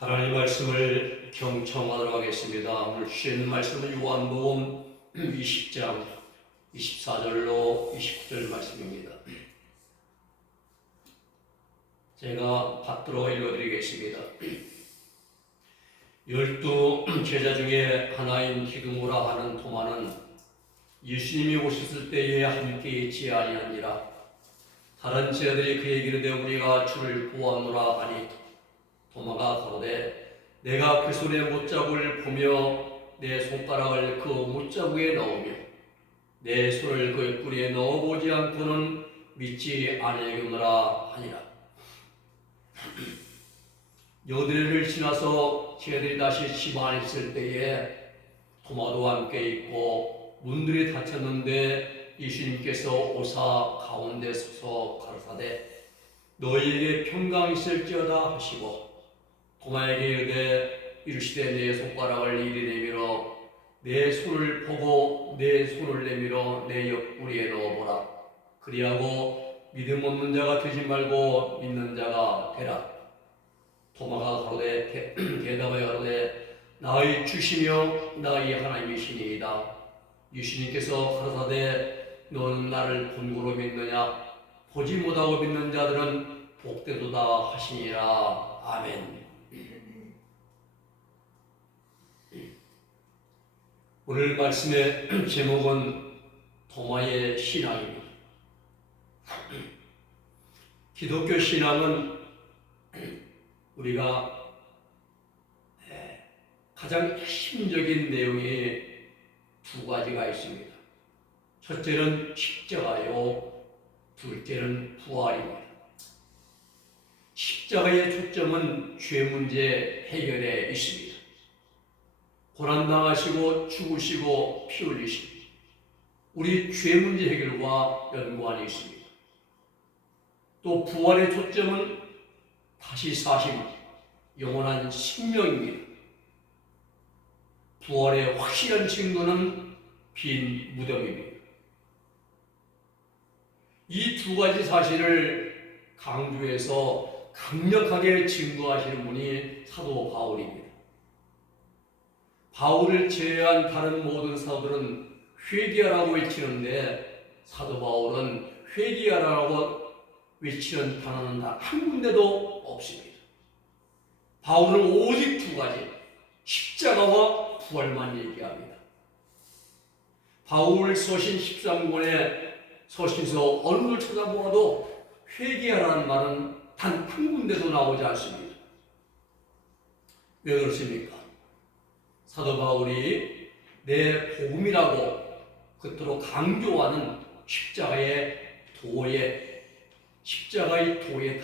하나님 말씀을 경청하도록 하겠습니다. 오늘 주시는 말씀은 요한복음 20장 24절로 29절 말씀입니다. 제가 받들어 읽어드리겠습니다. 12 제자 중에 하나인 디두모라 하는 토마는 예수님이 오셨을 때에 함께 있지 아니하니라. 다른 제자들이 그에게 이르되 우리가 주를 보았노라 하니 토마가 가로되 내가 그 손에 못자국을 보며 내 손가락을 그 못자국에 넣으며 내 손을 그 뿔에 넣어보지 않고는 믿지 아니하겠노라 하니라. 여드레를 지나서 제자들이 다시 집 안에 있을 때에 토마도 함께 있고 문들이 닫혔는데 예수님께서 오사 가운데 서서 가르사대 너희에게 평강 있을지어다 하시고 토마에게 이르되 이르시되 내 손가락을 이리 내밀어 내 손을 보고 내 손을 내밀어 내 옆구리에 넣어보라. 그리하고 믿음 없는 자가 되지 말고 믿는 자가 되라. 토마가 가로되 대답하여 가로되 나의 주시며 나의 하나님이시니이다. 예수님께서 가라사대 너는 나를 본고로 믿느냐? 보지 못하고 믿는 자들은 복되도다 하시니라. 아멘. 오늘 말씀의 제목은 토마의 신앙입니다. 기독교 신앙은 우리가 가장 핵심적인 내용이 두 가지가 있습니다. 첫째는 십자가요, 둘째는 부활입니다. 십자가의 초점은 죄 문제 해결에 있습니다. 고난당하시고 죽으시고 피 흘리시고 우리 죄 문제 해결과 연관이 있습니다. 또 부활의 초점은 다시 사심, 영원한 생명입니다. 부활의 확실한 증거는 빈 무덤입니다. 이 두 가지 사실을 강조해서 강력하게 증거하시는 분이 사도 바울입니다. 바울을 제외한 다른 모든 사도들은 회개하라고 외치는데 사도 바울은 회개하라고 외치는 단어는 단 한 군데도 없습니다. 바울은 오직 두 가지, 십자가와 부활만 얘기합니다. 바울 서신 13권의 서신서 어느 걸 찾아보아도 회개하라는 말은 단 한 군데도 나오지 않습니다. 왜 그렇습니까? 사도 바울이 내 복음이라고 그토록 강조하는 십자가의 도의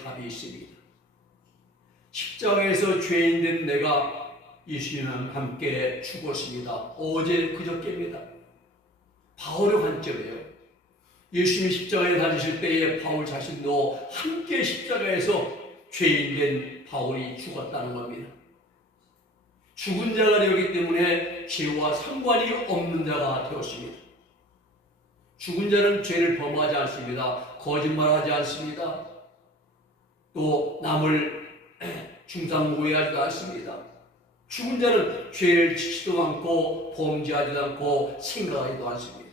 답이 있습니다. 십자가에서 죄인된 내가 예수님과 함께 죽었습니다. 어제 그저께입니다. 바울의 관점이에요. 예수님이 십자가에 달리실 때에 바울 자신도 함께 십자가에서 죄인된 바울이 죽었다는 겁니다. 죽은 자가 되었기 때문에 죄와 상관이 없는 자가 되었습니다. 죽은 자는 죄를 범하지 않습니다. 거짓말하지 않습니다. 또 남을 중상모해하지도 않습니다. 죽은 자는 죄를 짓지도 않고 범죄하지도 않고 생각하지도 않습니다.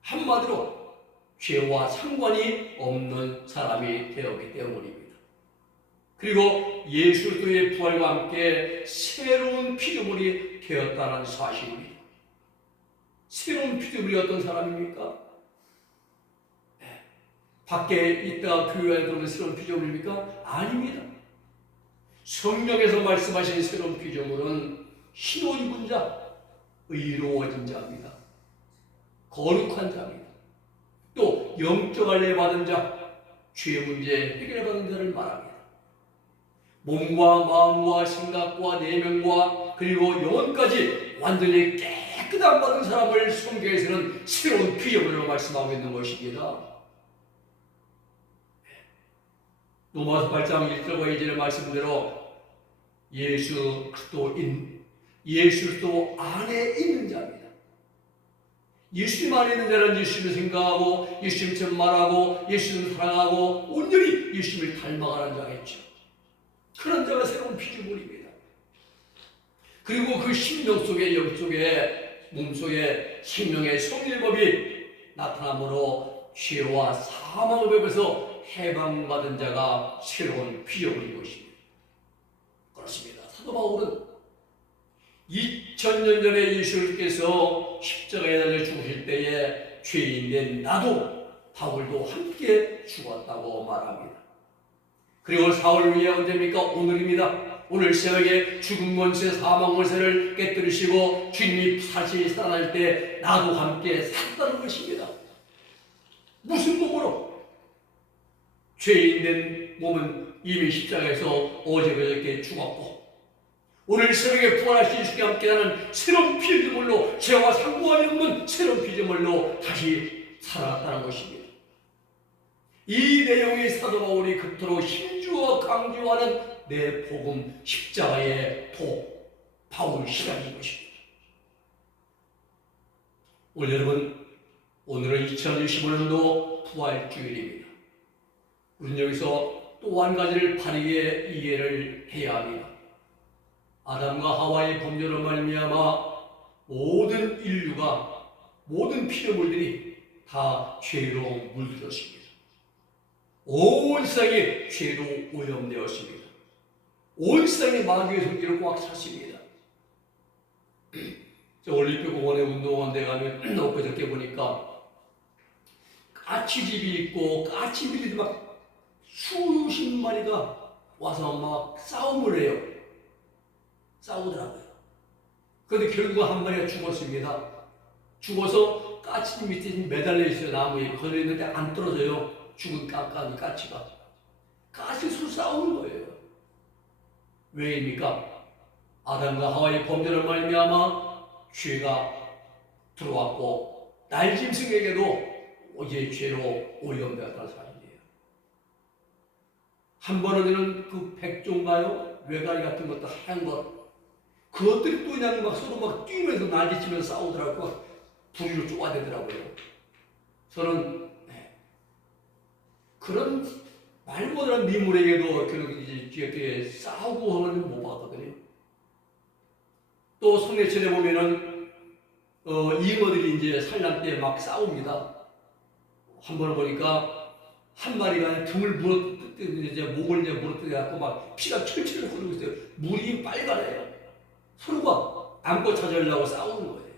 한마디로 죄와 상관이 없는 사람이 되었기 때문입니다. 그리고 예수 그리스도의 부활과 함께 새로운 피조물이 되었다는 사실입니다. 새로운 피조물이 어떤 사람입니까? 밖에 있다가 교회 안에 들어오는 새로운 피조물입니까? 아닙니다. 성경에서 말씀하신 새로운 피조물은 흰옷 입은 자, 의로워진 자입니다. 거룩한 자입니다. 또 영적 할례 받은 자, 죄 문제 해결 받은 자를 말합니다. 몸과 마음과 생각과 내면과 그리고 영혼까지 완전히 깨끗한 받은 사람을 성경에서는 새로운 피조물로 말씀하고 있는 것입니다. 로마서 8장 1절과 2절의 말씀대로 예수 그리스도 안에 있는 자입니다. 예수님 안에 있는 자는 예수님을 생각하고 예수님처럼 말하고 예수님을 사랑하고 온전히 예수님을 닮아가는 자가 있죠. 그런 자가 새로운 피조물입니다. 그리고 그 심령 속에, 영 속에, 몸 속에 생명의 성일법이 나타남으로 죄와 사망의 법에서 해방받은 자가 새로운 피조물인 것입니다. 그렇습니다. 사도 바울은 2000년 전에 예수님께서 십자가에 달려 죽으실 때에 죄인된 나도 바울도 함께 죽었다고 말합니다. 그리고 사울을 위해 언제입니까? 오늘입니다. 오늘 새벽에 죽음 권세, 사망 권세를 깨뜨리시고 주님이 다시 살아날 때 나도 함께 산다는 것입니다. 무슨 몸으로? 죄인된 몸은 이미 십자가에서 어제 그저께 죽었고 오늘 새벽에 부활하신 예수께 함께하는 새로운 피조물로 죄와 상관이 없는 새로운 피조물로 다시 살아났다는 것입니다. 이 내용이 사도 바울이 그토록 힘주어 강조하는 내 복음 십자가의 바울 시간인 것입니다. 오늘 여러분, 오늘은 2025년도 부활주일입니다. 우리는 여기서 또 한 가지를 바르게 이해를 해야 합니다. 아담과 하와의 범죄로 말미암아 모든 인류가, 모든 피조물들이 다 죄로 물들었습니다. 온 세상이 죄로 오염되었습니다. 온 세상이 마귀의 손길을 꽉 찼습니다. 저 올림픽공원에 운동원 데 가면 엊그저께 보니까 까치집이 있고 까치들이 막 수십 마리가 와서 막 싸움을 해요. 싸우더라고요. 그런데 결국 한 마리가 죽었습니다. 죽어서 까치 밑에 매달려 있어요. 나무에 걸려있는데 안 떨어져요. 죽은 까치가. 까치 수 싸우는 거예요. 왜입니까? 아담과 하와의 범죄를 말미암아 죄가 들어왔고 날짐승에게도 이제 죄로 오염되었다는 사실이에요. 한 번은 그 백종가요? 외가리 같은 것도 하얀 것, 그것들이 또 그냥 막 서로 막 뛰면서 난리치면서 싸우더라고요. 부리로 쪼아대더라고요. 저는 그런 말 못하는 미물에게도 이렇게 싸우고 하는 못 봤거든요. 또 송내천에 보면은 잉어들이 이제 산란 때 막 싸웁니다. 한 번 보니까 한 마리가 등을 이제 목을 이제 물어뜯어갖고 막 피가 철철 흐르고 있어요. 물이 빨갛네요. 서로가 안고 찾으려고 싸우는 거예요.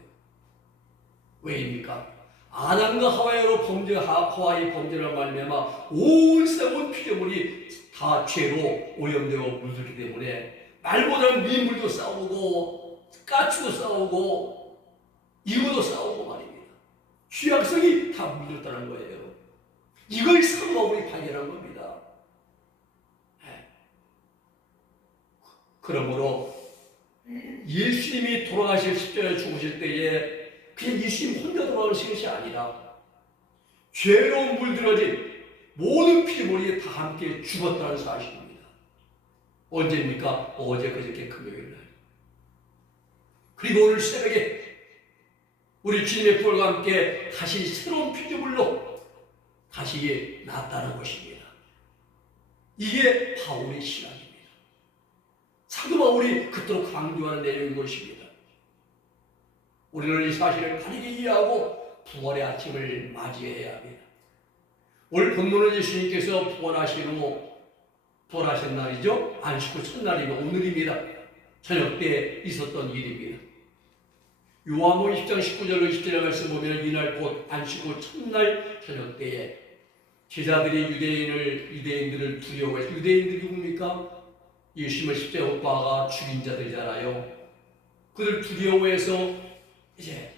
왜입니까? 아담과 하와의 범죄를 말미암아 온 세상 피조물이 다 죄로 오염되어 물들기 때문에 말 못하는 민물도 싸우고 까치도 싸우고 잉어도 싸우고 말입니다. 취약성이 다 물들었다는 거예요. 이걸 사도 바울이 발견한 겁니다. 그러므로 예수님이 돌아가실 십자가에 죽으실 때에 그냥 예수님 혼자 돌아가신 것이 아니라 죄로 물들어진 모든 피조물이 다 함께 죽었다는 사실입니다. 언제입니까? 어제 그저께 금요일 날. 그리고 오늘 새벽에 우리 주님의 부활과 함께 다시 새로운 피조물로 다시 났다는 것입니다. 이게 바울의 신앙입니다. 사도 바울이 그토록 강조하는 내용인 것입니다. 우리는 이 사실을 바르게 이해하고 부활의 아침을 맞이해야 합니다. 오늘 본문은 예수님께서 부활하신 날이죠. 안식 후 첫날이면 오늘입니다. 저녁 때 있었던 일입니다. 요한복음 10장 19절로 20절의 말씀 보면 이날 곧 안식 후 첫날 저녁 때에 제자들이 유대인들을 두려워해서, 유대인들이 누굽니까? 예수님을 십자가에 못 박아 죽인 자들이잖아요. 그들 두려워해서 이제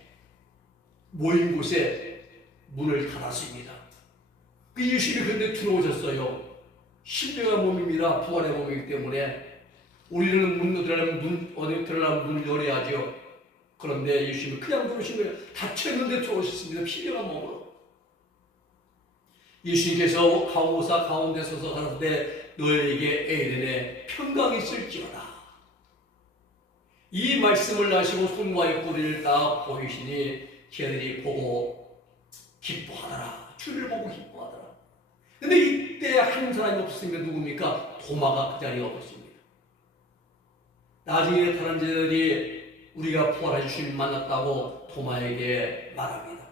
모인 곳에 문을 닫았습니다. 그 예수님이 그런데 들어오셨어요. 신령한 몸입니다. 부활의 몸이기 때문에 우리는 어디 들어가면 문을 열어야죠. 그런데 예수님은 그냥 들어오신 거예요. 닫혀있는데 들어오셨습니다. 신령한 몸으로. 예수님께서 가운데 서서 가는데 너희에게 에덴에 평강이 있을지어다. 이 말씀을 하시고 손과 옆구리를 딱 보이시니 걔들이 보고 기뻐하더라. 주를 보고 기뻐하더라. 근데 이때 한 사람이 없었으니까 누굽니까? 도마가 그 자리에 없었습니다. 나중에 다른 제자들이 우리가 부활하신 주님 만났다고 도마에게 말합니다.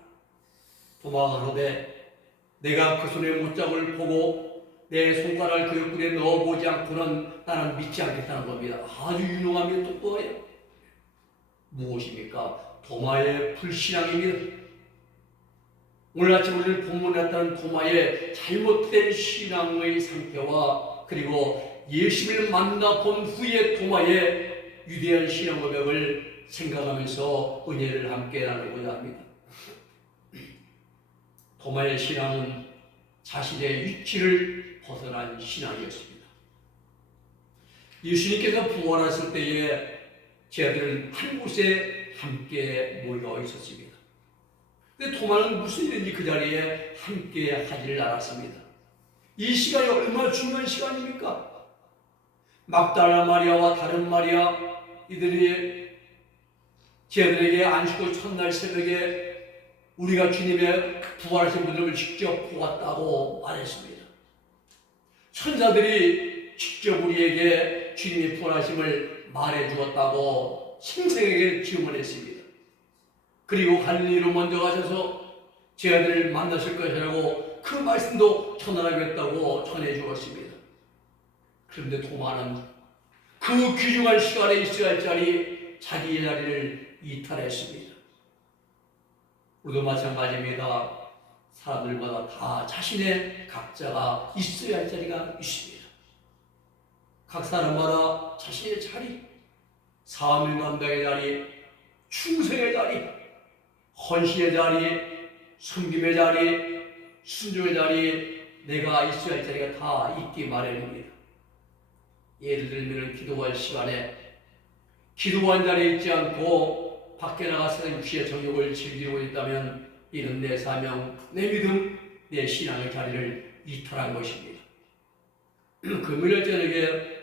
도마가 가로되 내가 그 손의 못장을 보고 내 손가락을 그 옆구리에 넣어보지 않고는 나는 믿지 않겠다는 겁니다. 아주 유능하며 똑똑해요. 무엇입니까? 도마의 불신앙입니다. 오늘 아침 우리를 본문에 나타난 도마의 잘못된 신앙의 상태와 그리고 예수님을 만나본 후의 도마의 위대한 신앙 고백을 생각하면서 은혜를 함께 나누고자 합니다. 도마의 신앙은 자신의 위치를 벗어난 신앙이었습니다. 예수님께서 부활하실 때에 제자들은 한 곳에 함께 모여 있었습니다. 근데 도마는 무슨 일인지 그 자리에 함께 하지를 않았습니다. 이 시간이 얼마나 중요한 시간입니까? 막달라 마리아와 다른 마리아 이들이 제자들에게 안식일 첫날 새벽에 우리가 주님의 부활하신 분을 직접 보았다고 말했습니다. 천사들이 직접 우리에게 주님의 부활하심을 말해 주었다고 신생에게 증언했습니다. 그리고 갈릴리로 먼저 가셔서 제자들을 만나실 것이라고 그 말씀도 전하겠다고 전해 주었습니다. 그런데 도마는 그 귀중한 시간에 있어야 할 자리의 자리를 이탈했습니다. 우리도 마찬가지입니다. 사람들마다 다 자신의 각자가 있어야 할 자리가 있습니다. 각 사람마다 자신의 자리, 사명 감당의 자리, 충성의 자리, 헌신의 자리, 섬김의 자리, 순종의 자리, 내가 있어야 할 자리가 다 있기 마련입니다. 예를 들면 기도할 시간에 기도한 자리에 있지 않고 밖에 나가서 육신의 정욕을 즐기고 있다면 이는 내 사명, 내 믿음, 내 신앙의 자리를 이탈한 것입니다. 금요일 저녁에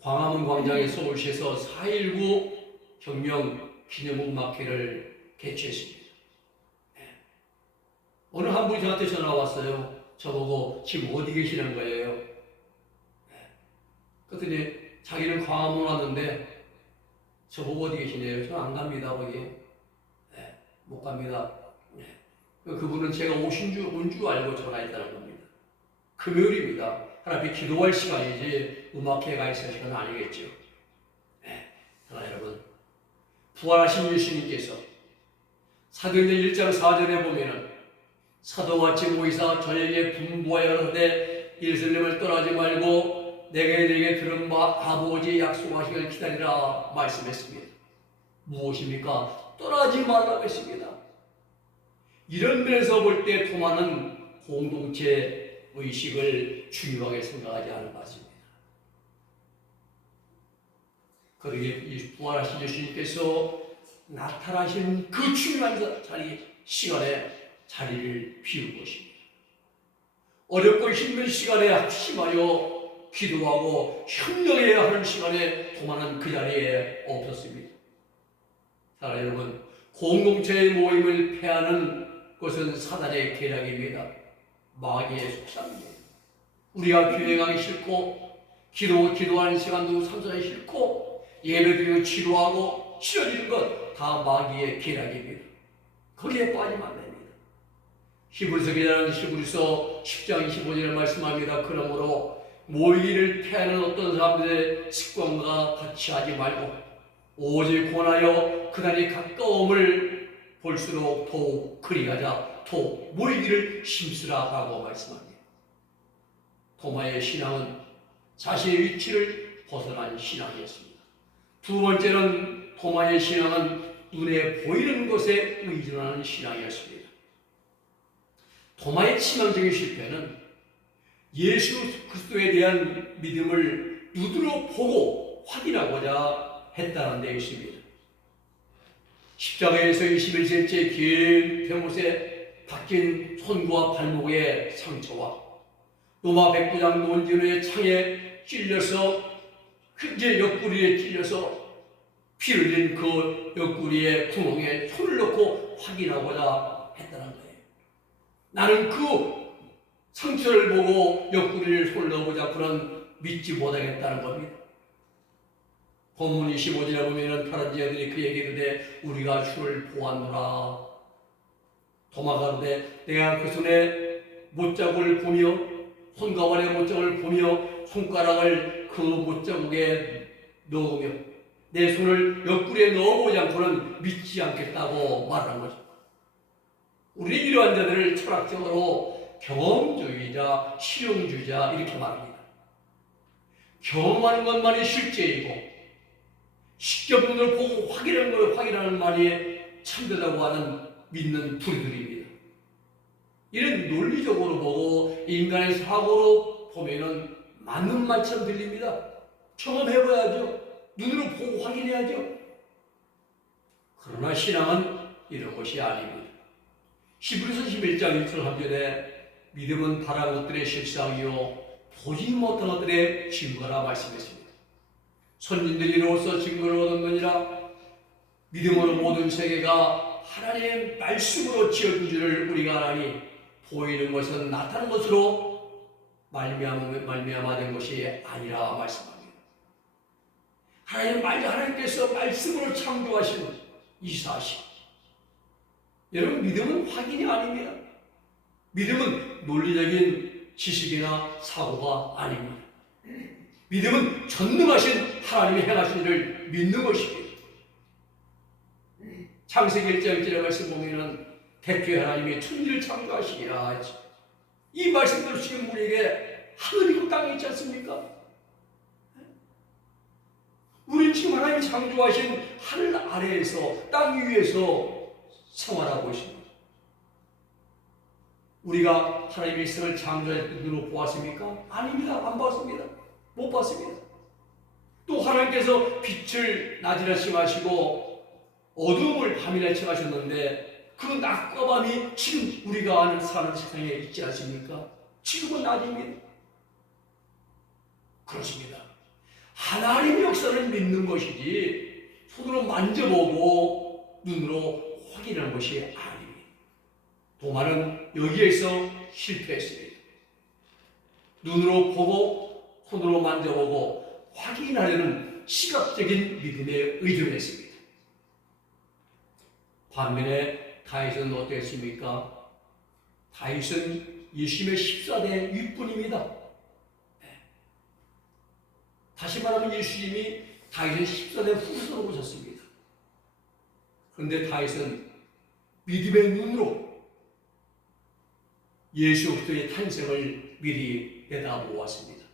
광화문 광장의 서울시에서 4.19 혁명 기념음악회를 개최했습니다. 어느 한 분이 저한테 전화 왔어요. 저보고 지금 어디 계시는 거예요? 그랬더니 자기는 광화문 왔는데 저보고 어디 계시네요. 저 안 갑니다 거기. 못 갑니다. 그분은 제가 온 줄 알고 전화했다는 겁니다. 금요일입니다. 하나님 기도할 시간이지 음악회가 있을 시간은 아니겠죠. 그러나 여러분, 부활하신 예수님께서 사도행전 1장 4절에 보면은 사도같이 모이사 저에게 분부하여 하되 예루살렘을 떠나지 말고 내게 들은 바 아버지의 약속하시기를 기다리라 말씀했습니다. 무엇입니까? 떠나지 말라고 했습니다. 이런 면에서 볼 때 토마는 공동체 의식을 중요하게 생각하지 않은 것 같습니다. 그러기에 부활하신 예수님께서 나타나신 그 중요한 시간에 자리를 비운 것입니다. 어렵고 힘든 시간에 합심하여 기도하고 협력해야 하는 시간에 도마는 그 자리에 없었습니다. 사랑하는 여러분, 공동체의 모임을 폐하는 것은 사단의 계략입니다. 마귀의 속삭입니다. 우리가 교회 가기 싫고 기도하는 시간도 참석하기 싫고 예배드리고 치료하고 치러지는 것 다 마귀의 계략입니다. 거기에 빠지면 안 됩니다. 히브리서 기자는 히브리서 10장 25절에 말씀합니다. 그러므로 모이기를 피하는 어떤 사람들의 습관과 같이 하지 말고 오직 권하여 그날이 가까움을 볼수록 더욱 그리하자 더욱 모이기를 힘쓰라라고 말씀합니다. 도마의 신앙은 자신의 위치를 벗어난 신앙이었습니다. 두 번째는 도마의 신앙은 눈에 보이는 것에 의존하는 신앙이었습니다. 도마의 치명적인 실패는 예수 그리스도에 대한 믿음을 눈으로 보고 확인하고자 했다는 데 있습니다. 십자가에서 21cm의 긴 대못에 박힌 손과 발목의 상처와 로마 백부장 논지노의 창에 찔려서 이제 옆구리에 찔려서 피 흘린 그 옆구리의 구멍에 손을 넣고 확인하고자 했다는 거예요. 나는 그 상처를 보고 옆구리를 손을 넣어보자 그런 믿지 못하겠다는 겁니다. 본문 25절에 보면은 파라지 아들이 그에게 이르되 우리가 주를 보았노라. 도마가르되 내가 그 손에 못자국을 보며 손가발의 못자국을 보며 손가락을 그 못자국에 넣으며 내 손을 옆구리에 넣어보지 않고는 믿지 않겠다고 말하는 거죠. 우리 이러한 자들을 철학적으로 경험주의자, 실용주의자 이렇게 말합니다. 경험하는 것만이 실제이고 직접 눈을 보고 확인하는 걸 확인하는 말이 참되다고 하는 믿는 부류들입니다. 이런 논리적으로 보고 인간의 사고로 보면은 맞는 말처럼 들립니다. 경험해봐야죠. 눈으로 보고 확인해야죠. 그러나 신앙은 이런 것이 아닙니다. 히브리서 11장 1절 3절에 믿음은 바라는 것들의 실상이요 보지 못한 것들의 증거라 말씀했습니다. 선진들이 이로써 증거를 얻었느니라. 믿음으로 모든 세계가 하나님의 말씀으로 지어진 줄을 우리가 아니 보이는 것은 나타난 것으로 말미암아 된 것이 아니라 말씀합니다. 하나님께서 말씀으로 창조하신 이 사실. 여러분 믿음은 확인이 아닙니다. 믿음은 논리적인 지식이나 사고가 아닙니다. 믿음은 전능하신 하나님이 행하신 일을 믿는 것입니다. 창세기 1장 1절의 말씀 보면은 태초에 하나님이 천지를 창조하시니라 했죠. 이 말씀대로 지금 우리에게 하늘이고 땅이 있지 않습니까? 우리는 지금 하나님이 창조하신 하늘 아래에서 땅 위에서 생활하고 있습니다. 우리가 하나님의 일생을 창조할 때 눈으로 보았습니까? 아닙니다. 안 봤습니다. 못 봤습니다. 또 하나님께서 빛을 낮이라 칭하시고 어둠을 밤이라 칭하셨는데 그 낮과 밤이 지금 우리가 사는 세상에 있지 않습니까? 지금은 낮입니다. 그렇습니다. 하나님의 역사를 믿는 것이지 손으로 만져보고 눈으로 확인하는 것이 아닙니다. 도마는 여기에서 실패했습니다. 눈으로 보고 손으로 만져보고 확인하려는 시각적인 믿음에 의존했습니다. 반면에 다윗은 어땠습니까? 다윗은 예수님의 14대 윗분입니다. 다시 말하면 예수님이 다윗의 14대 후손으로 오셨습니다. 그런데 다윗은 믿음의 눈으로 예수 그리스도의 탄생을 미리 내다보았습니다.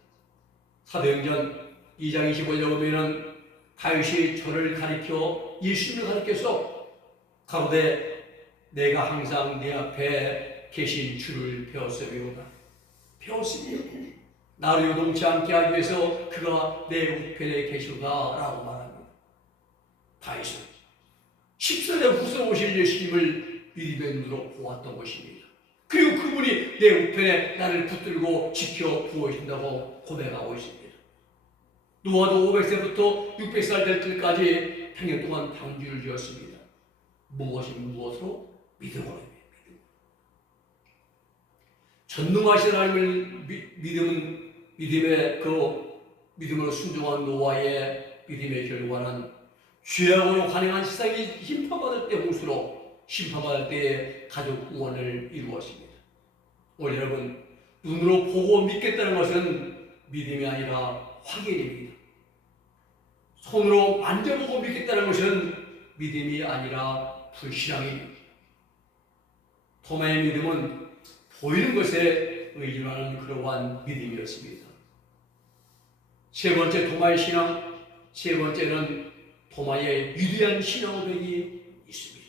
사도행전 2장 25절에 보면은 다윗이 저를 가리켜 예수님을 가리켜서 가로되 내가 항상 네 앞에 계신 주를 배웠으리로다. 배웠으며 나를 요동치 않게 하기 위해서 그가 내 우편에 계시다라고 말합니다. 다윗은 10세대 후손 오실 예수님을 믿음의 눈으로 보았던 것입니다. 그리고 그분이 내 우편에 나를 붙들고 지켜 부어주신다고 고백하고 있습니다. 노아도 500세부터 600살 될 때까지 100년 동안 방주를 지었습니다. 무엇으로? 믿음으로. 전능하신 하나님을 믿음으로 순종한 노아의 믿음의 결과는 죄악으로 관행한 세상이 심판받을 때 홍수로 심판받을 때의 가족 구원을 이루었습니다. 오늘 여러분 눈으로 보고 믿겠다는 것은 믿음이 아니라 확인입니다. 손으로 만져보고 믿겠다는 것은 믿음이 아니라 불신앙입니다. 도마의 믿음은 보이는 것에 의존하는 그러한 믿음이었습니다. 세 번째 도마의 신앙, 세 번째는 도마의 위대한 신앙 고백이 있습니다.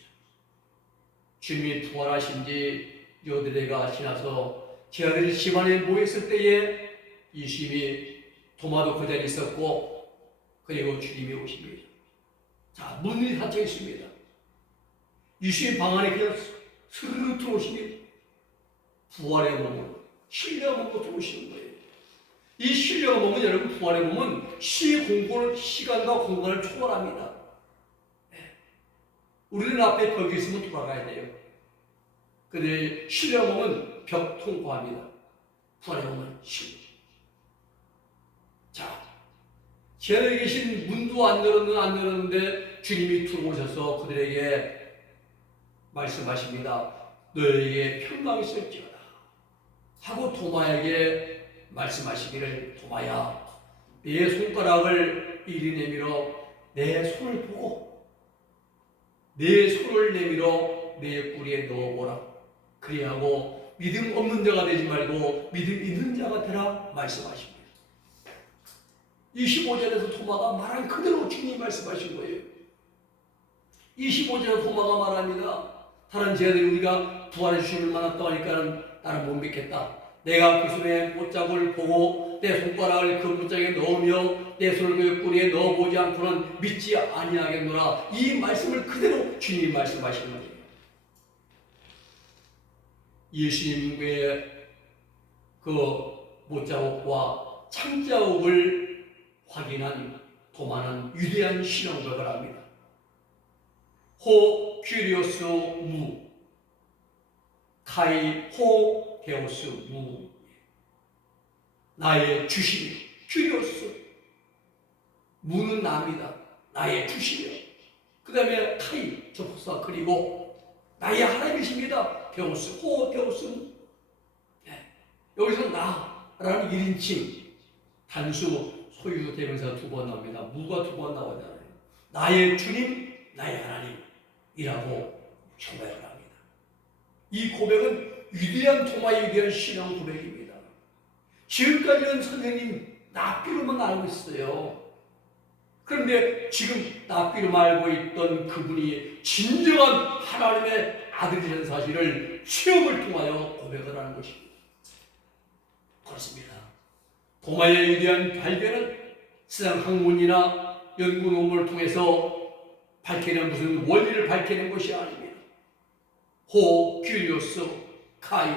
주님이 부활하신 지 여드레가 지나서 제자들이 집안에 모였을 때에 예수님이 도마도 그 자리에 있었고 그리고 주님이 오십니다. 자, 문이 닫혀 있습니다. 예수님 방 안에 그냥 스르르 들어오십니다. 부활의 몸으로 신령한 몸으로 들어오시는 거예요. 이 신령한 몸은 여러분 부활의 몸은 시간과 공간을 초월합니다. 우리는 앞에 벽이 있으면 돌아가야 돼요. 그런데 신령한 몸은 벽 통과합니다. 부활의 몸은 신. 자, 제 안에 계신 문도 안 열었는데 주님이 들어오셔서 그들에게 말씀하십니다. 너에게 평강이 있을지어다 하고 토마에게 말씀하시기를, 토마야, 내 손가락을 이리 내밀어 내 손을 보고 내 손을 내밀어 내 꿀에 넣어보라. 그리하고 믿음 없는 자가 되지 말고 믿음 있는 자가 되라 말씀하십니다. 25절에서 토마가 말한 그대로 주님이 말씀하신 거예요. 25절에 토마가 말합니다. 다른 제자들이 우리가 부활의 주님을 만났다고 하니까 나는 못 믿겠다. 내가 그 손에 못장을 보고 내 손가락을 그 못장에 넣으며 내 손을 그 꿀에 넣어보지 않고는 믿지 아니하겠노라. 이 말씀을 그대로 주님이 말씀하시는 거예요. 예수님의 그 못자국과 창자국을 확인한 도마는 위대한 신앙 고백을 합니다. 호 큐리오스 무 카이 호 데오스 무, 나의 주시며, 큐리오스 무는 나입니다. 나의 주시며, 그 다음에 카이 접속사, 그리고 나의 하나님이십니다. 데오스, 호 데오스. 여기서 나라는 1인칭 단수 소유 대명사 2번 나옵니다. 무가 2번 나오잖아요. 나의 주님, 나의 하나님이라고 고백을 합니다. 이 고백은 위대한 토마의 위대한 신앙 고백입니다. 지금까지는 선생님 납비로만 알고 있어요. 그런데 지금 납비로만 알고 있던 그분이 진정한 하나님의 아들이라는 사실을 체험을 통하여 고백을 하는 것입니다. 그렇습니다. 토마의 위대한 발견은 세상 학문이나 연구 논문을 통해서 밝혀낸 무슨 원리를 밝혀낸 것이 아닙니다. 호 큐리오스 카이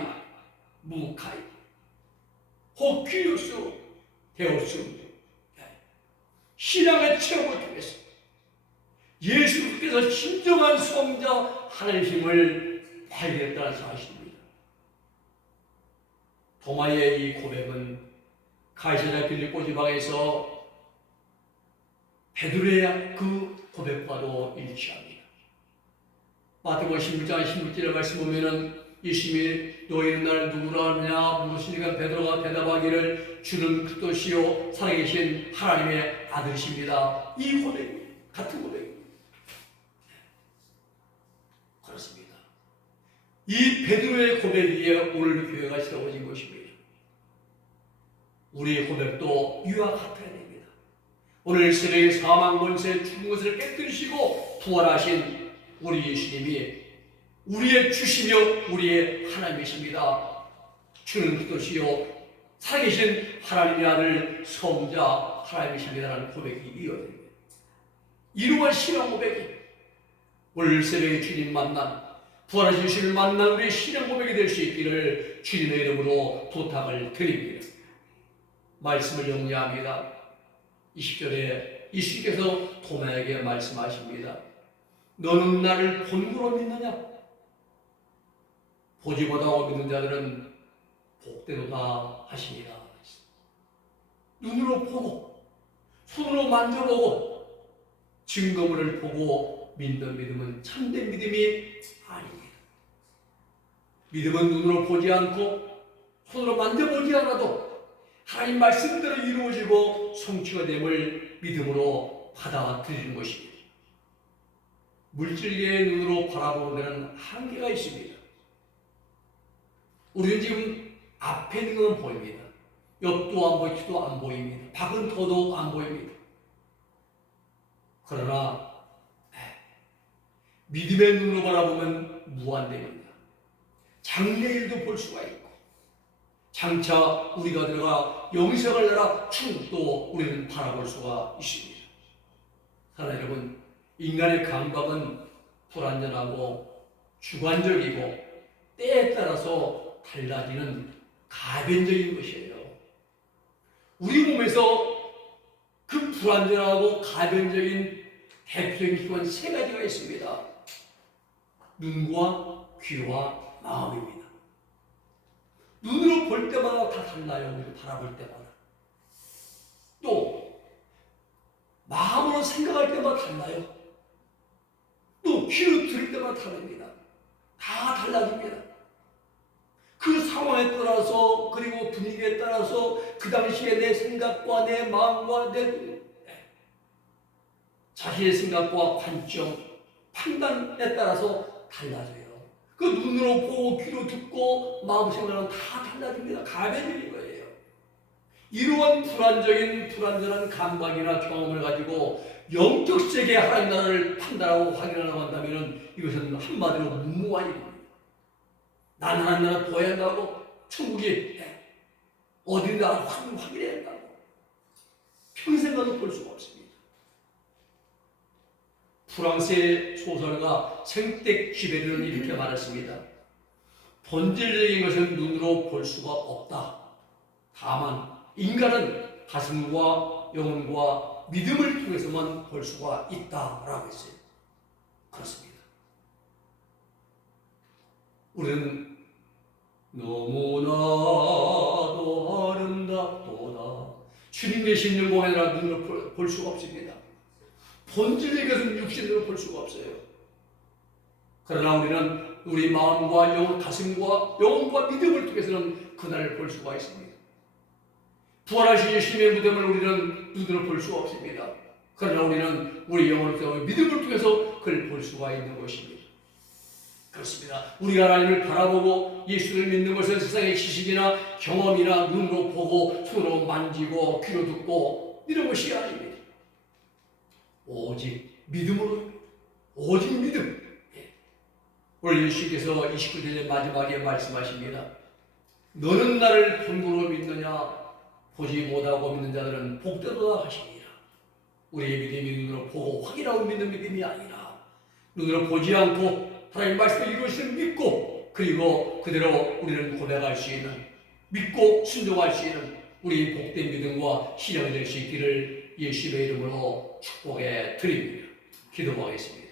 무카이, 호 큐리오스 데오스, 신앙의 체험을 통해서 예수께서 진정한 성자 하나님심을 발견했다는 사실입니다. 도마의 이 고백은 가이사랴 빌립보 지방에서 베드로의 그 고백과도 일치합니다. 마태복음 16장 16절의 말씀 보면은 예수님이 너희는 나를 누구라 하느냐 물으시니까 베드로가 대답하기를 주는 그리스도시요 살아계신 하나님의 아들이십니다. 이 고백 같은 고백입니다. 그렇습니다. 이 베드로의 고백 위에 오늘 교회가 세워진 것입니다. 우리의 고백도 이와 같아야 됩니다. 오늘 새벽에 사망 권세 죽은 것을 깨뜨리시고 부활하신 우리 예수님이 우리의 주시며 우리의 하나님이십니다. 주는 그리스도시요 살아계신 하나님의 아들 성자 하나님이십니다라는 고백이 이어집니다. 이러한 신앙 고백이 오늘 새벽에 주님 만난 부활하신 주님을 만난 우리의 신앙 고백이 될 수 있기를 주님의 이름으로 부탁을 드립니다. 말씀을 정리합니다. 20절에 예수께서 도마에게 말씀하십니다. 너는 나를 본고로 믿느냐? 보지 못하고 믿는 자들은 복되도다 하십니다. 눈으로 보고 손으로 만져보고 증거물을 보고 믿는 믿음은 참된 믿음이 아닙니다. 믿음은 눈으로 보지 않고 손으로 만져보지 않아도 하나님 말씀대로 이루어지고 성취가 됨을 믿음으로 받아들이는 것입니다. 물질계의 눈으로 바라보는 데는 한계가 있습니다. 우리는 지금 앞에 있는 건 보입니다. 옆도 안 보이고 뒤도 안 보입니다. 밖은 더더욱 안 보입니다. 그러나 믿음의 눈으로 바라보면 무한대입니다. 장래일도 볼 수가 있고 장차 우리가 들어가 영생을 나라 천국도 우리는 바라볼 수가 있습니다. 사랑하는 여러분, 인간의 감각은 불완전하고 주관적이고 때에 따라서 달라지는 가변적인 것이에요. 우리 몸에서 그 불완전하고 가변적인 대표적인 기관 세 가지가 있습니다. 눈과 귀와 마음입니다. 눈으로 볼 때마다 다 달라요. 우리가 바라볼 때마다. 또 마음으로 생각할 때마다 달라요. 또 귀로 들을 때마다 다릅니다. 다 달라집니다. 그 상황에 따라서 그리고 분위기에 따라서 그 당시에 내 생각과 내 마음과 내 자신의 생각과 관점, 판단에 따라서 달라져요. 그 눈으로 보고 귀로 듣고 마음 생각은 다 달라집니다. 가변적인 거예요. 이러한 불완전한 감각이나 경험을 가지고 영적 세계의 하나님 나라를 판단하고 확인하려고 한다면 이것은 한마디로 무모한 일입니다. 난 하나님 나라 보아야 한다고 천국이 어딘가 확인해야 한다고 평생 가도 볼 수가 없습니다. 프랑스의 소설가 생텍 쥐베르는 이렇게 말했습니다. 본질적인 것은 눈으로 볼 수가 없다. 다만 인간은 가슴과 영혼과 믿음을 통해서만 볼 수가 있다라고 했어요. 그렇습니다. 우리는 너무나도 아름답도다. 주님 되시는 공연이라 눈으로 볼 수가 없습니다. 본질의 것은 육신으로 볼 수가 없어요. 그러나 우리는 우리 마음과 영혼, 가슴과 영혼과 믿음을 통해서는 그날을 볼 수가 있습니다. 부활하신 예수님의 무덤을 우리는 눈으로 볼 수가 없습니다. 그러나 우리는 우리 영혼을 통해 믿음을 통해서 그걸 볼 수가 있는 것입니다. 그렇습니다. 우리가 하나님을 바라보고 예수를 믿는 것은 세상의 지식이나 경험이나 눈으로 보고 손으로 만지고 귀로 듣고 이런 것이 아닙니다. 오직 믿음으로, 오직 믿음. 오늘 예수님께서 29절의 마지막에 말씀하십니다. 너는 나를 본고로 믿느냐? 보지 못하고 믿는 자들은 복되도다 하시니라. 우리의 믿음이 눈으로 보고 확인하고 믿는 믿음이 아니라 눈으로 보지 않고 하나님 말씀을 이루시는 믿고 그리고 그대로 우리는 고백할 수 있는 믿고 순종할 수 있는 우리의 복된 믿음과 신앙이 될 수 있기를 예수의 이름으로 축복해 드립니다. 기도하겠습니다.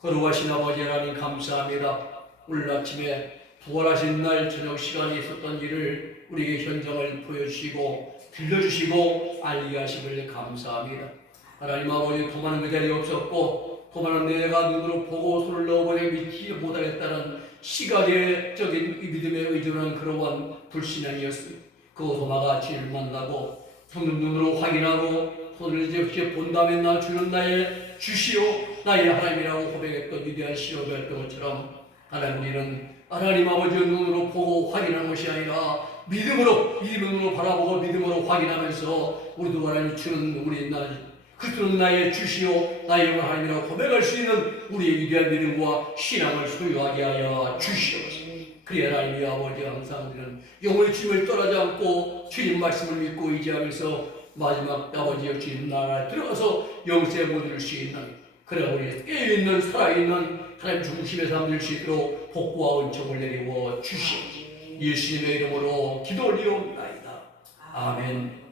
거룩하신 아버지 하나님 감사합니다. 오늘 아침에 부활하신 날 저녁 시간에 있었던 일을 우리에게 현장을 보여주시고 들려주시고 알게 하심을 감사합니다. 하나님 아버지 도마는 그 자리에 없었고 도마는 내가 눈으로 보고 손을 넣어보니 믿지 못하겠다는 시각적인 믿음에 의존한 그러한 불신앙이었습니다. 그 도마가 주님을 만나고 손을 눈으로 확인하고 손을 이제 본 다음에 나 주는 나의 주시오 나의 하나님이라고 고백했던 위대한 시험이었던 것처럼 하나님 우리는 하나님 아버지의 눈으로 보고 확인하는 것이 아니라 믿음으로 바라보고 믿음으로 확인하면서 우리도 하나님 주는 우리 그들은 나의 주시오 나의 하나님이라고 고백할 수 있는 우리의 위대한 믿음과 신앙을 소유하게 하여 주시옵소서. 그래야 하나님이 아버지 항상 우리는 영원히 주님을 떠나지 않고 주님 말씀을 믿고 의지하면서 마지막 아버지의 주님 나라에 들어가서 영생을 얻을 수 있는 그래 우리 깨어있는 살아있는 하나님 중심의 삶 될 수 있도록 복과 은총을 내리고 주시옵소서. 예수님의 이름으로 기도 올리옵나이다. 아멘.